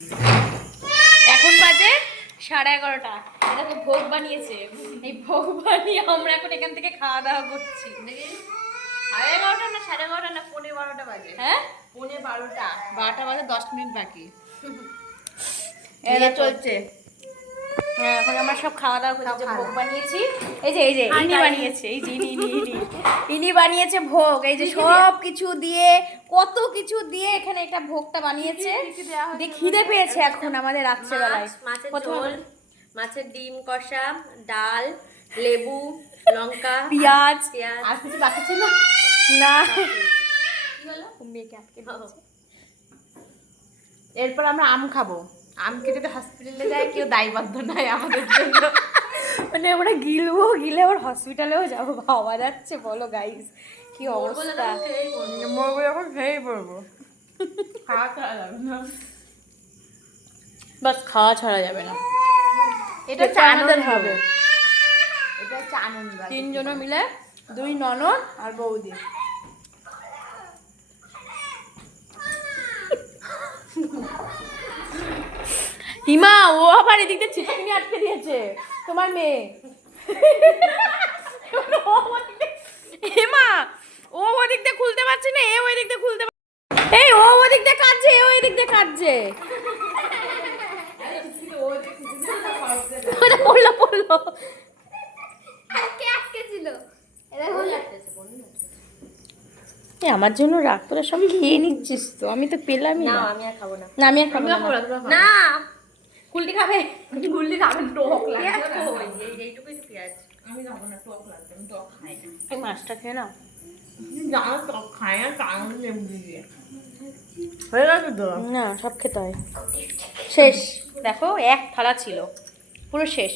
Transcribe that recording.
এখন বাজে 11:30। এটাকে ভোগ বানিয়েছে। এই ভোগ বানিয়ে আমরা এখন এখান থেকে খাওয়া দাওয়া করছি। 11:30 না 11:30 না 12:15 বাজে। হ্যাঁ 12:15 12টা বাজে 10 মিনিট বাকি। এটা চলছে। হ্যাঁ এখন আমরা সব খাওয়া দাওয়া করছি। ভোগ বানিয়েছি। এই যে ইনি বানিয়েছে। এই যে ইনি বানিয়েছে ভোগ। এই যে সব কিছু দিয়ে কত কিছু দিয়ে এখানে একটা ভোগটা বানিয়েছে। দিয়ে খিদে পেয়েছে এখন আমাদের রাত্রেবেলায়। মাছের ঝোল, মাছের ডিম কষা, ডাল, লেবু, লঙ্কা, পেঁয়াজ। আর কিছু বাকি ছিল না কি হলো? মেয়েকে আটকে দিয়েছে। এরপর আমরা আম খাবো। আম খেতে যদি হসপিটালে যায় কেউ দায়বদ্ধ নাই আমাদের জন্য। মানে আমরা গিলে আবার হসপিটালেও যাবো, ভাবা যাচ্ছে বলো গাইস কি অবস্থা। মরবো যখন খেয়েই পড়বো। খাওয়া ছাড়া যাবে না। বাস খাওয়া ছাড়া যাবে না। এটা হচ্ছে আমাদের আনন্দ। হবে। এটা হচ্ছে আনন্দ। তিনজনে মিলে, 2 ননদ আর বৌদি। হিমা ও আবার এদিকে ছিটকিনি আটকে দিয়েছে তোমার মেয়ে। হিমা ও ওদিক দিয়ে খুলতে পারছে না, এ ওই দিক দিয়ে খুলতে পারছে। এই ও ওদিক দিয়ে কাটছে, এ ওই দিক দিয়ে কাটছে। পড়লো আমার জন্য রাগ করে সব খেয়ে নিচ্ছিস তো। আমি তো পেলামই না। আমি আর খাবো না। না আমি আর খাবো না। না কুলটি খাবে? গুললি খাবেন টক লাগবে। এইটুকুই তো পেঁয়াজ। আমি খাবো না, টক লাগবে। আমি টক খাই না। এই মাছটা খেয়ে নাও। জানো টক খাই না, কারণ লেবু দিয়ে হয়ে গেছে তো। না সব খেতে হয়। শেষ দেখো, এক থালা ছিল পুরো শেষ।